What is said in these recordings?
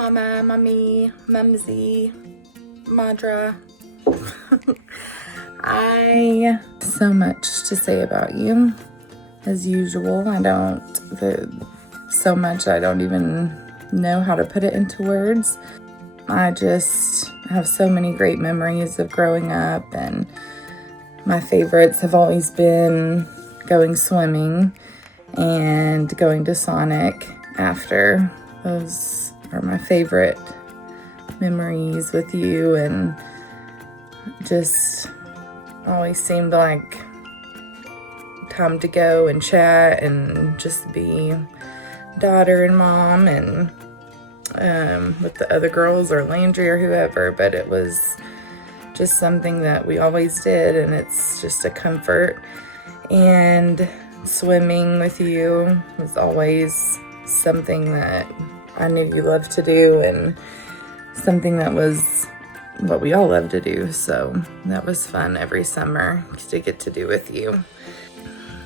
Mama, Mommy, Mumsy, Madra. I so much to say about you. As usual, I don't even know how to put it into words. I just have so many great memories of growing up, and my favorites have always been going swimming and going to Sonic after. Those are my favorite memories with you, and just always seemed like time to go and chat and just be daughter and mom, and with the other girls or Landry or whoever, but it was just something that we always did, and it's just a comfort. And swimming with you was always something that I knew you loved to do, and something that was what we all love to do, so that was fun every summer to get to do with you.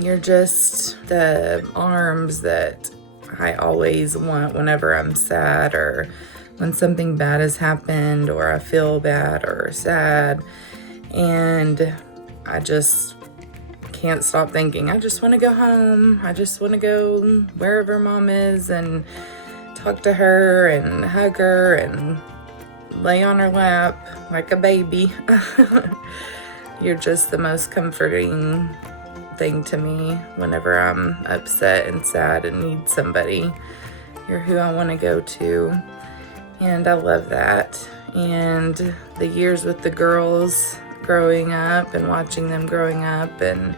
You're just the arms that I always want whenever I'm sad, or when something bad has happened, or I feel bad or sad, and I just can't stop thinking, I just want to go home. I just want to go wherever mom is and talk to her and hug her and lay on her lap like a baby. You're just the most comforting thing to me whenever I'm upset and sad and need somebody. You're who I want to go to, and I love that. And the years with the girls growing up and watching them growing up and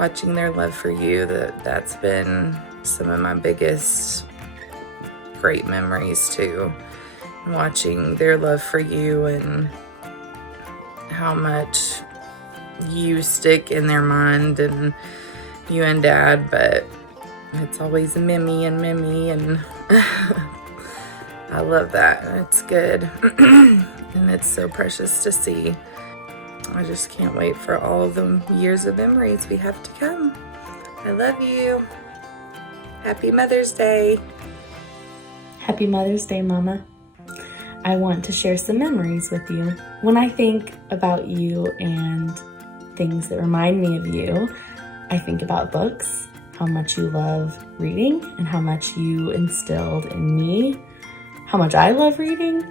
watching their love for you, that's been some of my biggest great memories too. And watching their love for you and how much you stick in their mind, and you and Dad, but it's always Mimi, and I love that. It's good. And it's so precious to see. I just can't wait for all of the years of memories we have to come. I love you. Happy Mother's Day. Happy Mother's Day, Mama. I want to share some memories with you. When I think about you and things that remind me of you, I think about books, how much you love reading, and how much you instilled in me how much I love reading.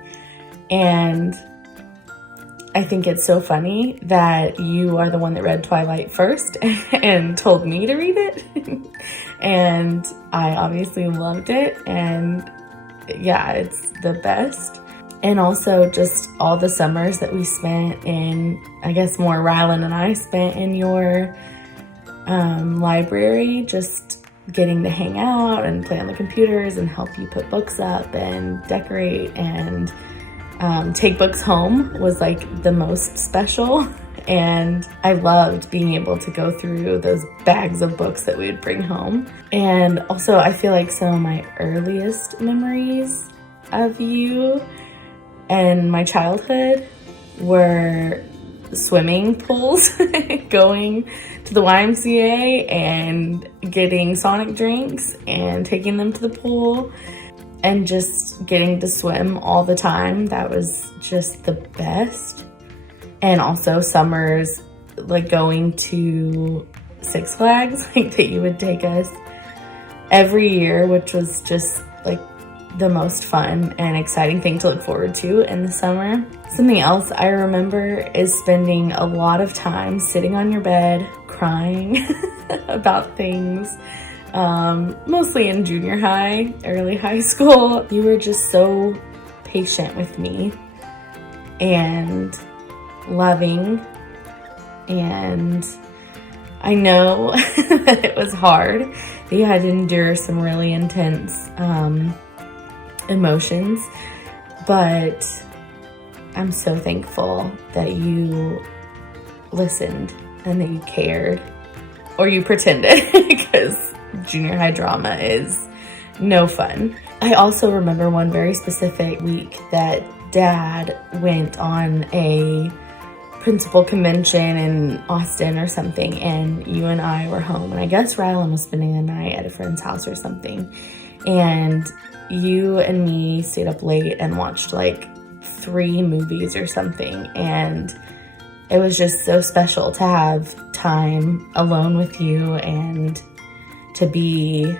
And I think it's so funny that you are the one that read Twilight first and told me to read it. And I obviously loved it, and yeah, it's the best. And also just all the summers that we spent in, I guess more Rylan and I spent in your library, just getting to hang out and play on the computers and help you put books up and decorate and take books home was like the most special. And I loved being able to go through those bags of books that we would bring home. And also I feel like some of my earliest memories of you and my childhood were swimming pools, going to the YMCA and getting Sonic drinks and taking them to the pool and just getting to swim all the time. That was just the best. And also summers, like going to Six Flags, like that you would take us every year, which was just like the most fun and exciting thing to look forward to in the summer. Something else I remember is spending a lot of time sitting on your bed crying about things, mostly in junior high, early high school. You were just so patient with me and loving, and I know that it was hard, that you had to endure some really intense emotions, but I'm so thankful that you listened and that you cared, or you pretended, because junior high drama is no fun. I also remember one very specific week that Dad went on a principal convention in Austin or something, and you and I were home, and I guess Rylan was spending the night at a friend's house or something. And you and me stayed up late and watched like 3 movies or something. And it was just so special to have time alone with you and to be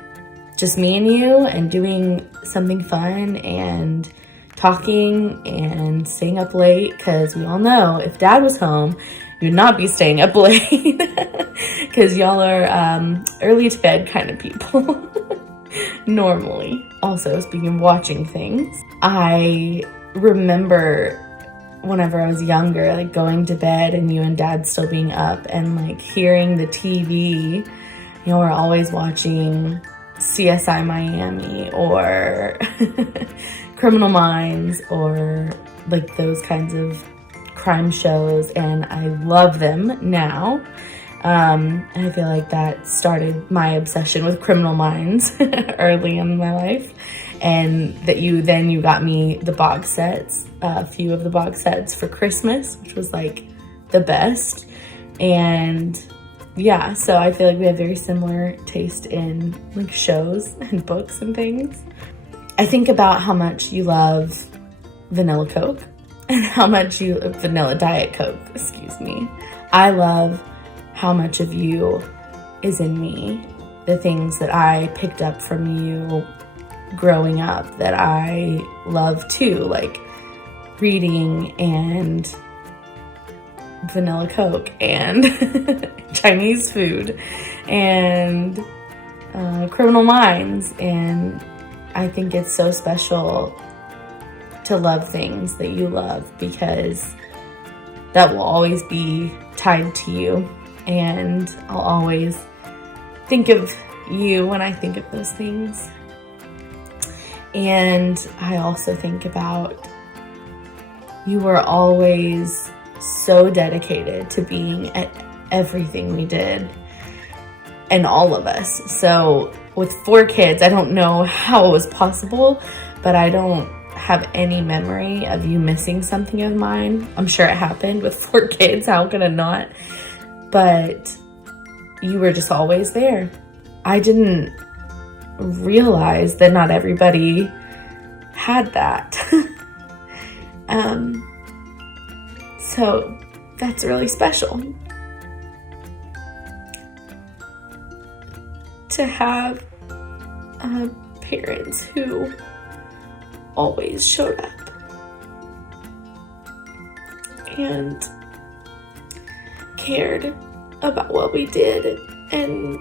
just me and you and doing something fun and talking and staying up late, because we all know if Dad was home, you'd not be staying up late because y'all are early to bed kind of people normally. Also, speaking of watching things, I remember whenever I was younger, like going to bed and you and Dad still being up and like hearing the TV. You know, we're always watching CSI Miami or Criminal Minds or like those kinds of crime shows, and I love them now. And I feel like that started my obsession with Criminal Minds early in my life. And that you got me the box sets, a few of the box sets for Christmas, which was like the best. And yeah, so I feel like we have very similar taste in like shows and books and things. I think about how much you love vanilla Coke and how much you vanilla Diet Coke, excuse me. I love how much of you is in me, the things that I picked up from you growing up that I love too, like reading and vanilla Coke and Chinese food and Criminal Minds. And I think it's so special to love things that you love, because that will always be tied to you, and I'll always think of you when I think of those things. And I also think about you were always so dedicated to being at everything we did, and all of us. So with 4 kids, I don't know how it was possible, but I don't have any memory of you missing something of mine. I'm sure it happened with 4 kids. How could it not? But you were just always there. I didn't realize that not everybody had that. So that's really special to have parents who always showed up and cared about what we did and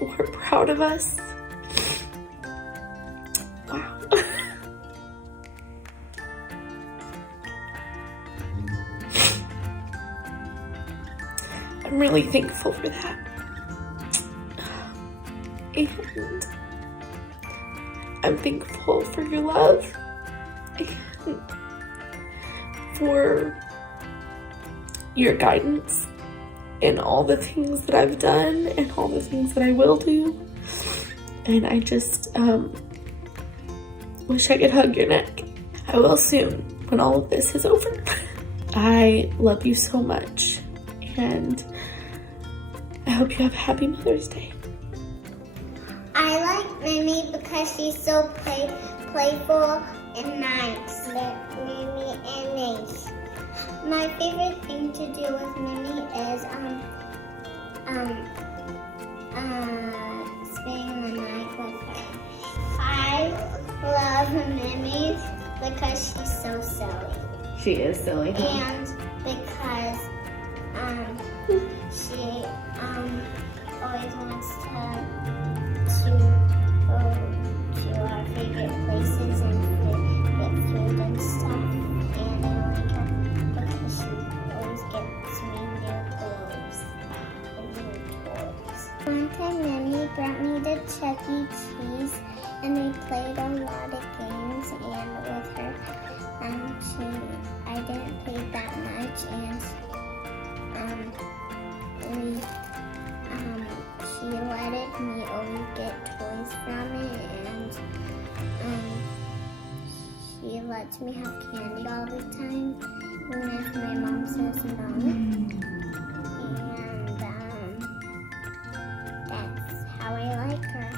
were proud of us. Wow. I'm really thankful for that. And I'm thankful for your love and for your guidance in all the things that I've done and all the things that I will do. And I just wish I could hug your neck. I will soon, when all of this is over. I love you so much, and I hope you have a happy Mother's Day. I like Mimi because she's so playful and nice. Mimi and nice. My favorite thing to do with Mimi is spending the night with her. I love Mimi because she's so silly. She is silly. And because she always wants to go to our favorite places and get food and stuff. And I like her because she always gets me new clothes and new toys. One time Mimi brought me to Chuck E. Cheese and we played a lot of games, and with her I didn't play that much, and she let me always get toys from it, and she lets me have candy all the time, even if my mom says no. And that's how I like her.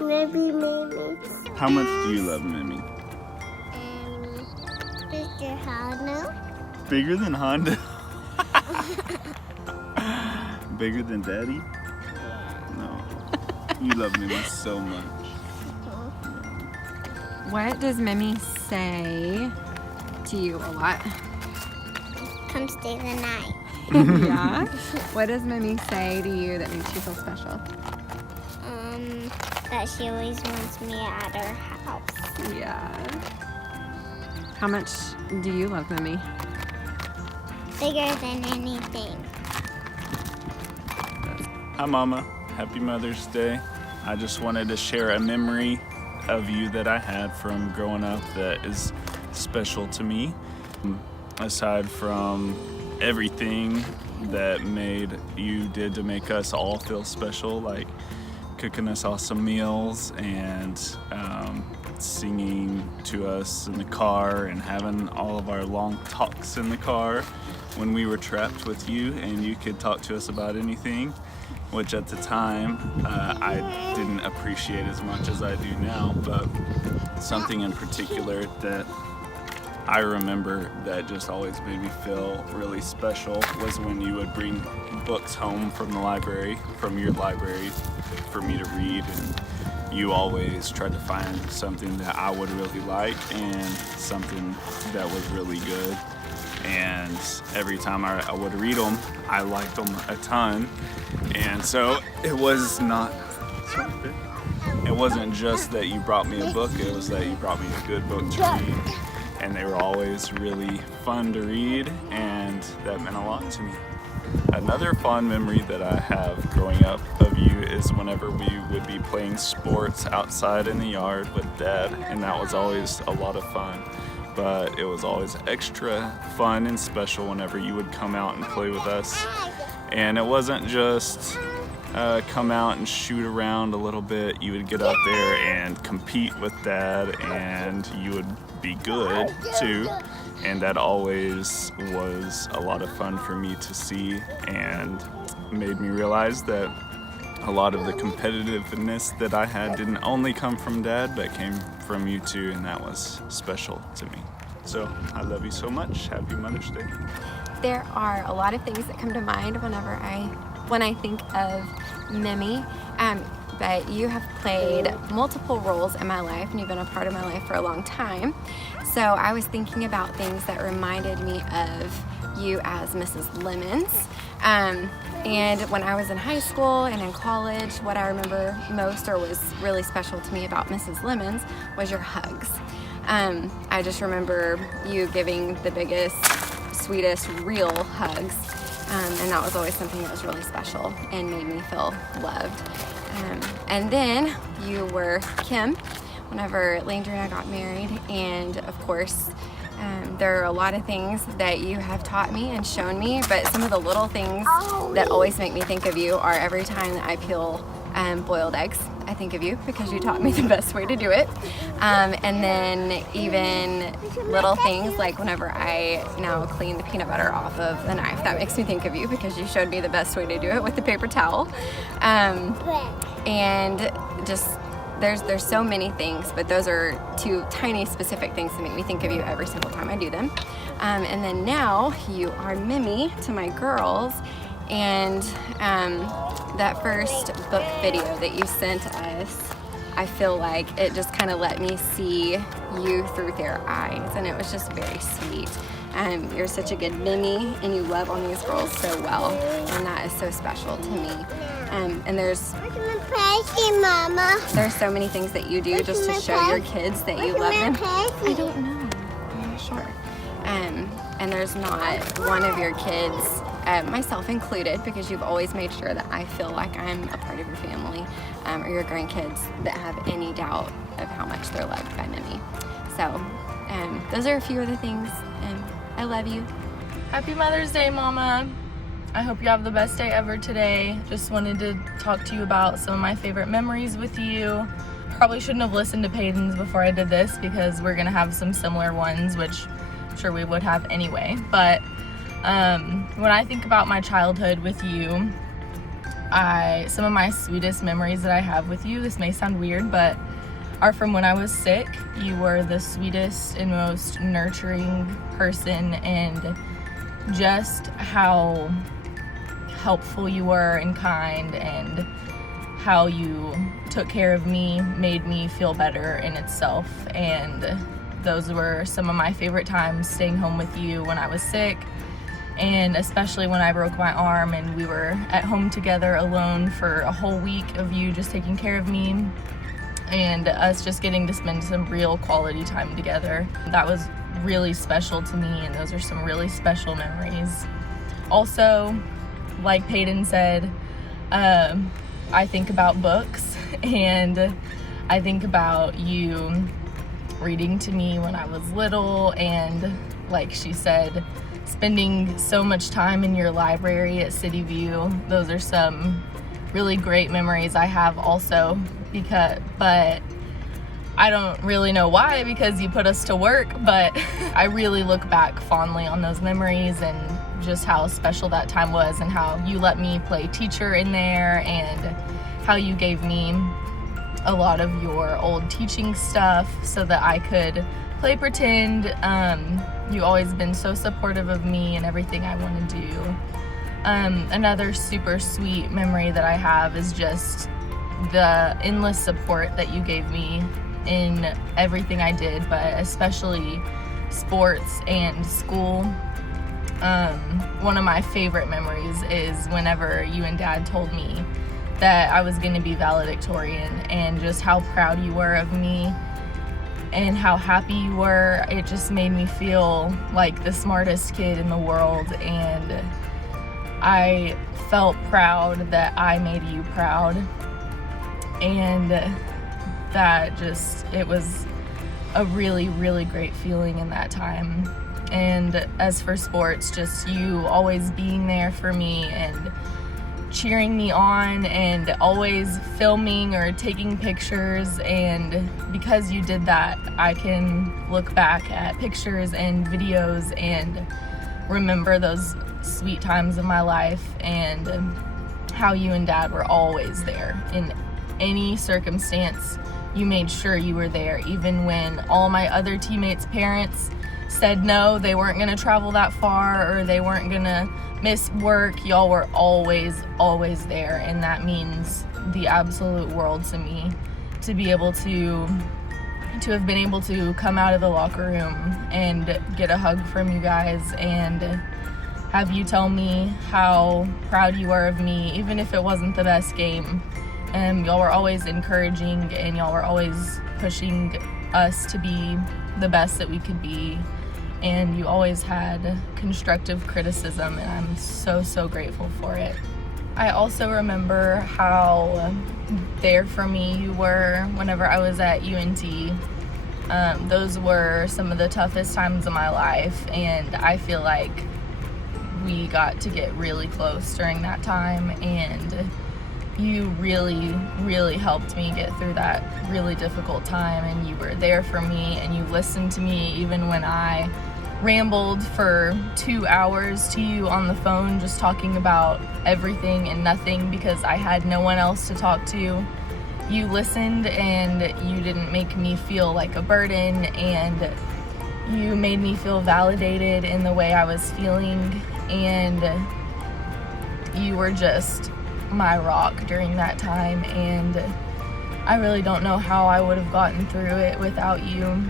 Maybe Mimi. How much do you love Mimi? Mr. Honda. Bigger than Honda? Bigger than Daddy? No. You love Mimi so much. What does Mimi say to you a lot? Come stay the night. Yeah? What does Mimi say to you that makes you feel special? That she always wants me at her house. Yeah. How much do you love Mimi? Bigger than anything. Hi, Mama. Happy Mother's Day. I just wanted to share a memory of you that I had from growing up that is special to me. Aside from everything that you did to make us all feel special, like cooking us awesome meals and singing to us in the car and having all of our long talks in the car when we were trapped with you and you could talk to us about anything, which at the time I didn't appreciate as much as I do now. But something in particular that I remember that just always made me feel really special was when you would bring books home from the library, from your library, for me to read, and you always tried to find something that I would really like and something that was really good. And every time I would read them, I liked them a ton. And so it wasn't just that you brought me a book, it was that you brought me a good book to read. And they were always really fun to read, and that meant a lot to me. Another fond memory that I have growing up of you is whenever we would be playing sports outside in the yard with Dad, and that was always a lot of fun. But it was always extra fun and special whenever you would come out and play with us. And it wasn't just come out and shoot around a little bit. You would get out there and compete with Dad, and you would be good too. And that always was a lot of fun for me to see, and made me realize that a lot of the competitiveness that I had didn't only come from Dad, but came from you too, and that was special to me. So I love you so much. Happy Mother's Day. There are a lot of things that come to mind when I think of Mimi. But you have played multiple roles in my life, and you've been a part of my life for a long time. So I was thinking about things that reminded me of you as Mrs. Lemons. And when I was in high school and in college, what I remember most, or was really special to me about Mrs. Lemons, was your hugs. I just remember you giving the biggest, sweetest, real hugs. And that was always something that was really special and made me feel loved. And then you were Kim whenever Landry and I got married, and of course there are a lot of things that you have taught me and shown me, but some of the little things that always make me think of you are every time that I peel boiled eggs, I think of you because you taught me the best way to do it. And then even little things like whenever I now clean the peanut butter off of the knife, that makes me think of you because you showed me the best way to do it with the paper towel. And just there's so many things, but those are two tiny specific things that make me think of you every single time I do them. And then now you are Mimi to my girls, and that first book video that you sent us, I feel like it just kind of let me see you through their eyes, and it was just very sweet. You're such a good Mimi, and you love on these girls so well, and that is so special to me. And there's so many things that you do just to show your kids that you love them. I don't know. I'm not sure. And there's not one of your kids, myself included, because you've always made sure that I feel like I'm a part of your family, or your grandkids, that have any doubt of how much they're loved by Mimi. So those are a few of the things. I love you. Happy Mother's Day, Mama. I hope you have the best day ever today. Just wanted to talk to you about some of my favorite memories with you. Probably shouldn't have listened to Peyton's before I did this because we're gonna have some similar ones, which I'm sure we would have anyway. But when I think about my childhood with you, some of my sweetest memories that I have with you, this may sound weird, but are from when I was sick. You were the sweetest and most nurturing person, and just how helpful you were and kind, and how you took care of me made me feel better in itself. And those were some of my favorite times, staying home with you when I was sick, and especially when I broke my arm and we were at home together alone for a whole week of you just taking care of me and us just getting to spend some real quality time together. That was really special to me, and those are some really special memories. Also, like Peyton said, I think about books, and I think about you reading to me when I was little, and like she said, spending so much time in your library at City View. Those are some really great memories I have also, but I don't really know why, because you put us to work, but I really look back fondly on those memories and just how special that time was, and how you let me play teacher in there, and how you gave me a lot of your old teaching stuff so that I could play pretend. You always been so supportive of me and everything I want to do. Another super sweet memory that I have is just the endless support that you gave me in everything I did, but especially sports and school. One of my favorite memories is whenever you and Dad told me that I was going to be valedictorian, and just how proud you were of me and how happy you were. It just made me feel like the smartest kid in the world, and I felt proud that I made you proud, and that just, it was a really, really great feeling in that time. And as for sports, just you always being there for me and cheering me on, and always filming or taking pictures. And because you did that, I can look back at pictures and videos and remember those sweet times of my life, and how you and Dad were always there in any circumstance. You made sure you were there, even when all my other teammates' parents said no, they weren't going to travel that far, or they weren't going to miss work. Y'all were always there, and that means the absolute world to me, to be able to have been able to come out of the locker room and get a hug from you guys, and have you tell me how proud you are of me, even if it wasn't the best game. And y'all were always encouraging, and y'all were always pushing us to be the best that we could be. And you always had constructive criticism, and I'm so grateful for it. I also remember how there for me you were whenever I was at UNT. Those were some of the toughest times of my life, and I feel like we got to get really close during that time, and you really helped me get through that really difficult time, and you were there for me, and you listened to me even when I rambled for 2 hours to you on the phone, just talking about everything and nothing because I had no one else to talk to. You listened, and you didn't make me feel like a burden, and you made me feel validated in the way I was feeling, and you were just my rock during that time, and I really don't know how I would have gotten through it without you.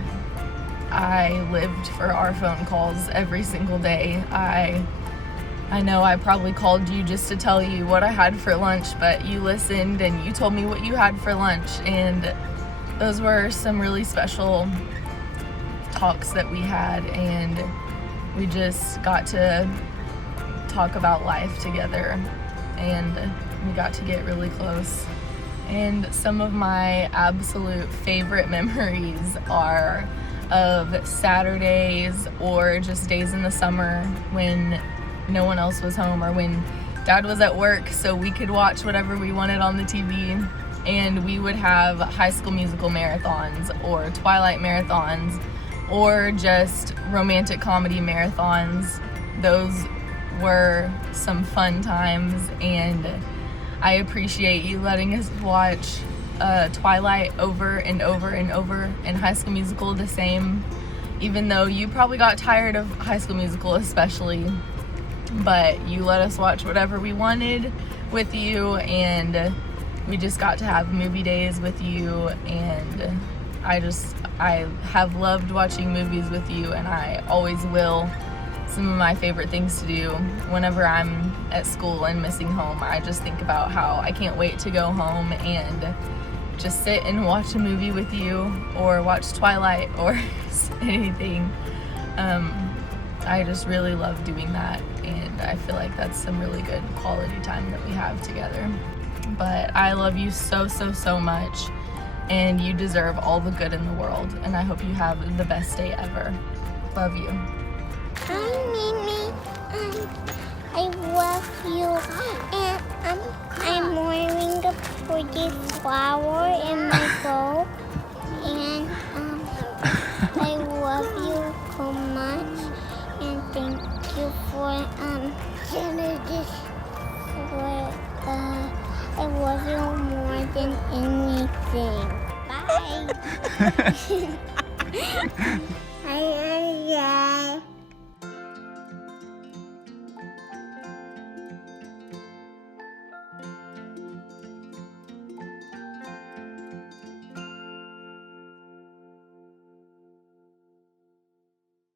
I lived for our phone calls every single day. I know I probably called you just to tell you what I had for lunch, but you listened and you told me what you had for lunch, and those were some really special talks that we had, and we just got to talk about life together, and we got to get really close. And some of my absolute favorite memories are of Saturdays or just days in the summer when no one else was home, or when Dad was at work so we could watch whatever we wanted on the TV, and we would have High School Musical marathons or Twilight marathons or just romantic comedy marathons. Those were some fun times, and I appreciate you letting us watch Twilight over and over and over, and High School Musical the same, even though you probably got tired of High School Musical especially, but you let us watch whatever we wanted with you, and we just got to have movie days with you, and I have loved watching movies with you, and I always will. Some of my favorite things to do whenever I'm at school and missing home, I just think about how I can't wait to go home and just sit and watch a movie with you, or watch Twilight, or anything. I just really love doing that, and I feel like that's some really good quality time that we have together. But I love you so, so, so much, and you deserve all the good in the world, and I hope you have the best day ever. Love you. Hi, Mimi. I love you. And I'm wearing a pretty flower in my bowl. And I love you so much. And thank you for this. I love you more than anything. Bye. Bye.